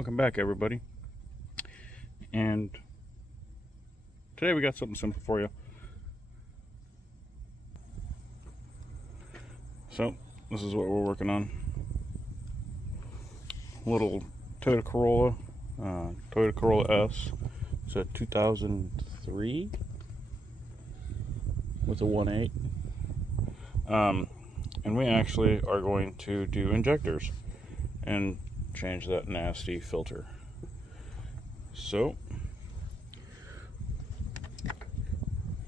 Welcome back, everybody. And today we got something simple for you. So this is what we're working on. Little Toyota Corolla, Toyota Corolla S. It's a 2003 with a 1.8. And we actually are going to do injectors and change that nasty filter. So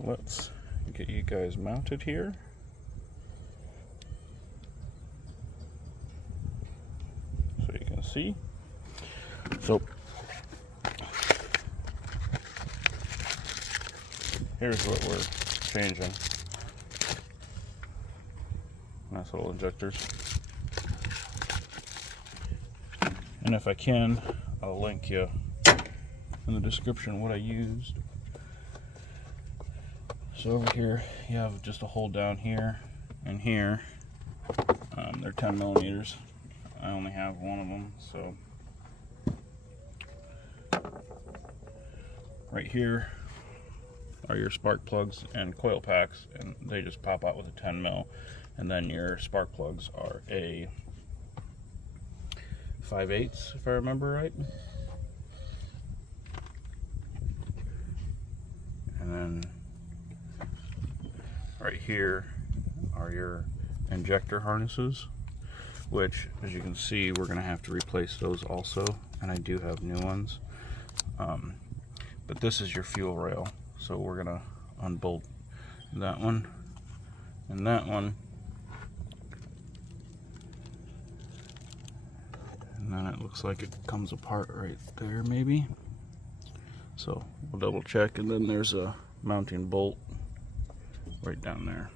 let's get you guys mounted here. So you can see. So here's what we're changing. Nice little injectors. And if I can, I'll link you in the description what I used. So over here, you have just a hole down here and here. They're 10 millimeters. I only have one of them, so right here are your spark plugs and coil packs, and they just pop out with a 10 mil. And then your spark plugs are a 5/8, if I remember right. And then right here are your injector harnesses, which, as you can see, we're going to have to replace those also, and I do have new ones. But this is your fuel rail, so we're going to unbolt that one and that one. And then it looks like it comes apart right there, maybe. So we'll double check, and then there's a mounting bolt right down there.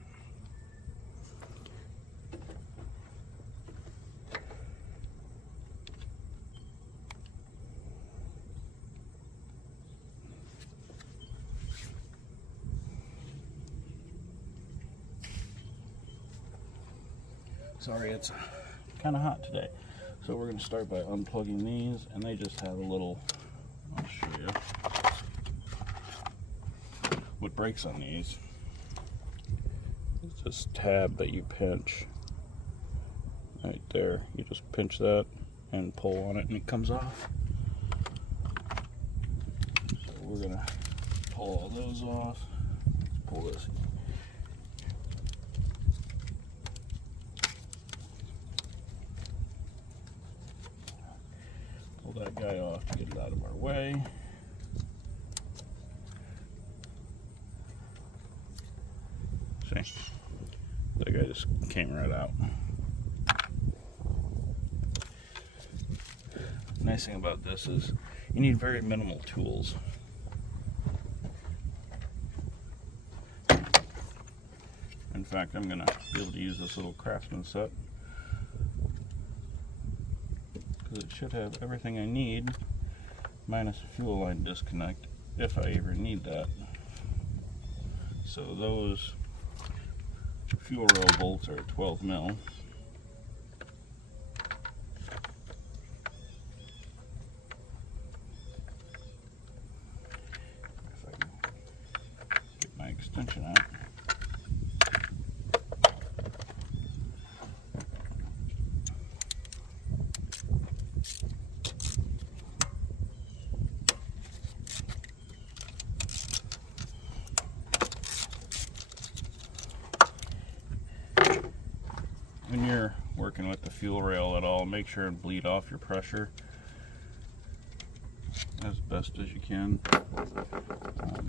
Sorry, it's kind of hot today. So we're going to start by unplugging these, and they just have a little, I'll show you what breaks on these. It's this tab that you pinch right there. You just pinch that and pull on it, and it comes off. So we're going to pull all those off. Let's pull this. Pull that guy off to get it out of our way. See? That guy just came right out. Nice thing about this is you need very minimal tools. In fact, I'm going to be able to use this little Craftsman set, because it should have everything I need, minus a fuel line disconnect, if I ever need that. So those fuel rail bolts are 12 mil. If I can get my extension out. When you're working with the fuel rail at all, make sure and bleed off your pressure as best as you can.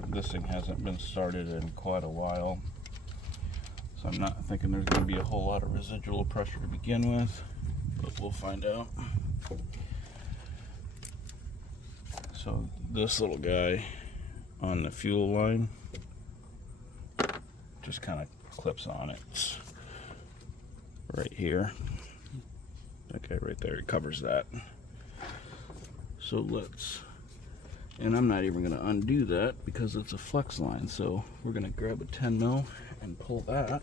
This thing hasn't been started in quite a while, so I'm not thinking there's going to be a whole lot of residual pressure to begin with, but we'll find out. So this little guy on the fuel line just kind of clips on it. Right here. Okay, right there, it covers that. So let's, and I'm not even going to undo that because it's a flex line, so we're going to grab a 10 mil and pull that.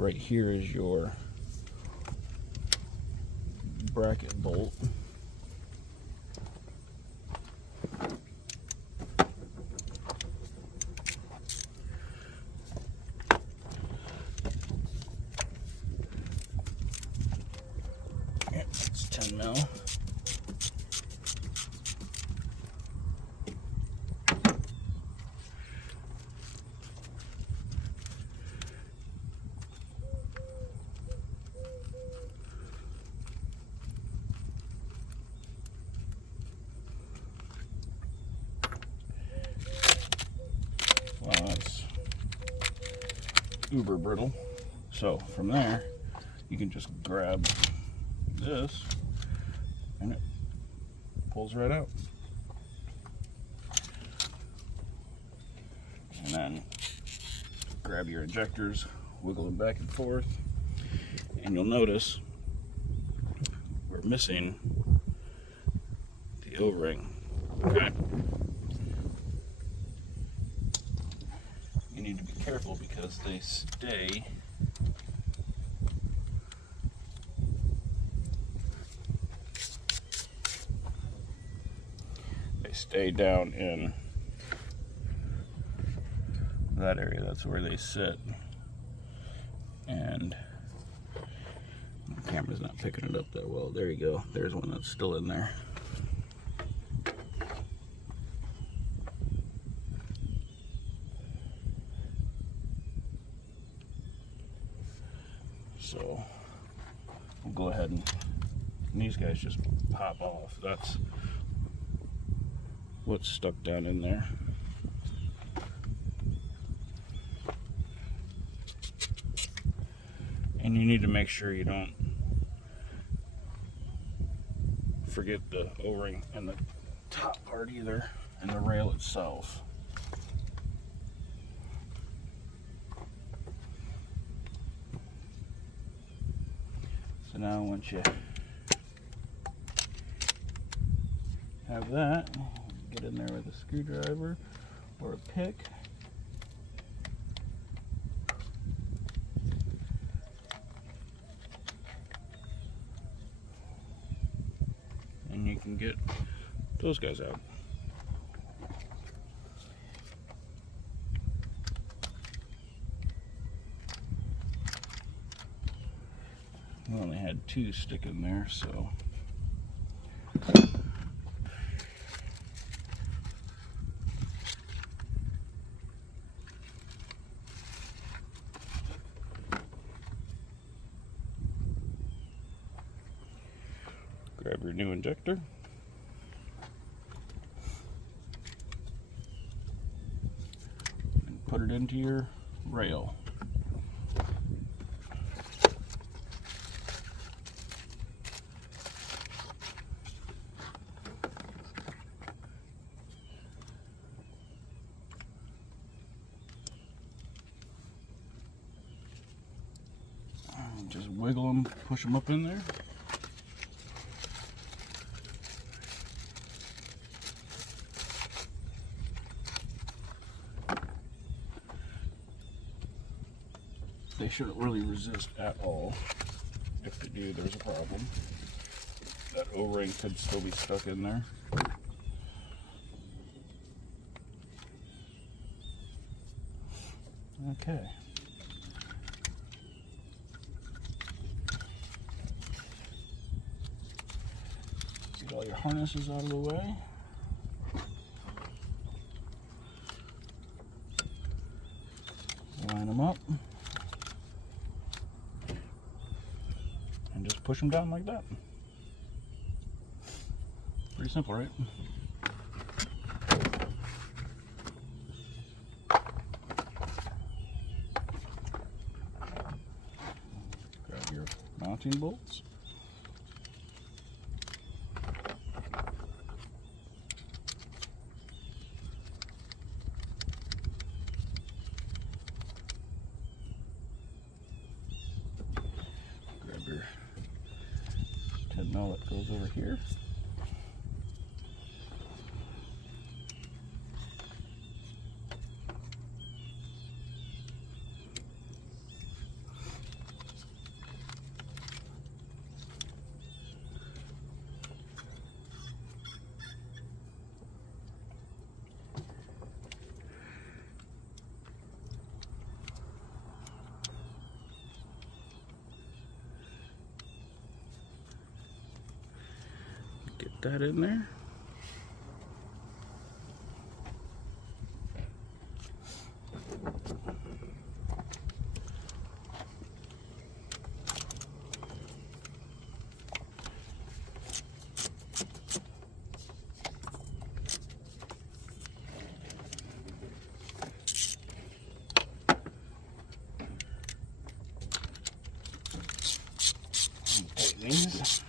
right here is your bracket bolt. Yep, it's 10 mil. Well, that's uber brittle. So from there, you can just grab this and it pulls right out. And then grab your injectors, wiggle them back and forth, and you'll notice we're missing the O-ring. Okay. You need to be careful because they stay down in that area. That's where they sit, and the camera's not picking it up that well. There you go. There's one that's still in there. So we'll go ahead and these guys just pop off. That's what's stuck down in there. And you need to make sure you don't forget the O-ring in the top part either, and the rail itself. So now once you have that, get in there with a screwdriver or a pick. And you can get those guys out. We only had 2 stick in there, so grab your new injector. And put it into your rail. And just wiggle them, push them up in there. They shouldn't really resist at all. If they do, there's a problem. That O-ring could still be stuck in there. Okay. Get all your harnesses out of the way. Line them up. And just push them down like that. Pretty simple, right? Grab your mounting bolts. Grab your 10 mil that goes over here. put that in there. These.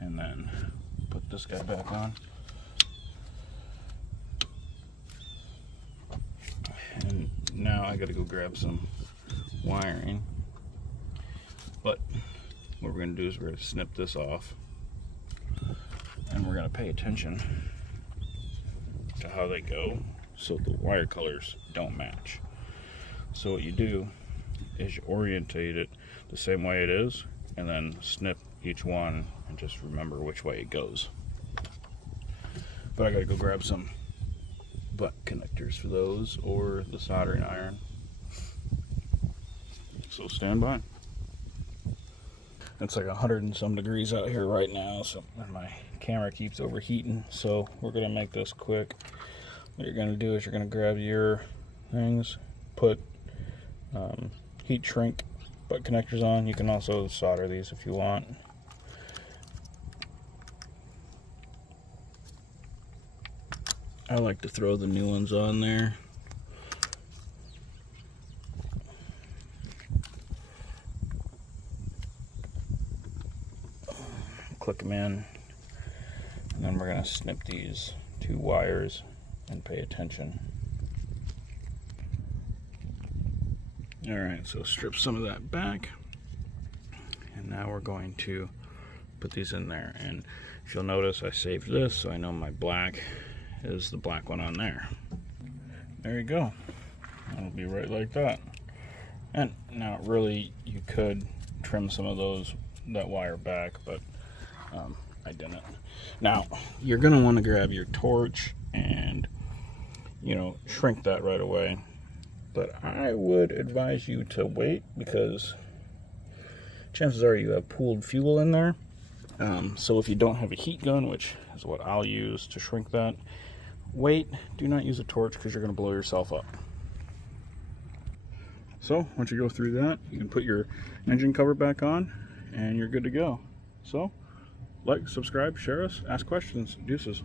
And then put this guy back on. And now I gotta go grab some wiring. But what we're gonna do is we're gonna snip this off. And we're going to pay attention to how they go so the wire colors don't match. So what you do is you orientate it the same way it is and then snip each one and just remember which way it goes. But I got to go grab some butt connectors for those or the soldering iron. So stand by. It's like 100 and some degrees out here right now, so my camera keeps overheating, so we're gonna make this quick. What you're gonna do is you're gonna grab your things, put heat shrink butt connectors on. You can also solder these if you want. I like to throw the new ones on there. Click them in, and then we're going to snip these two wires and pay attention. Alright, so strip some of that back, and now we're going to put these in there. And if you'll notice, I saved this so I know my black is the black one on there. There you go. That'll be right like that. And now really you could trim some of that wire back, but I didn't. Now you're gonna want to grab your torch and shrink that right away, but I would advise you to wait because chances are you have pooled fuel in there. So if you don't have a heat gun, which is what I'll use to shrink that, wait. Do not use a torch because you're going to blow yourself up. So once you go through that, you can put your engine cover back on and you're good to go. So like, subscribe, share us, ask questions. Deuces.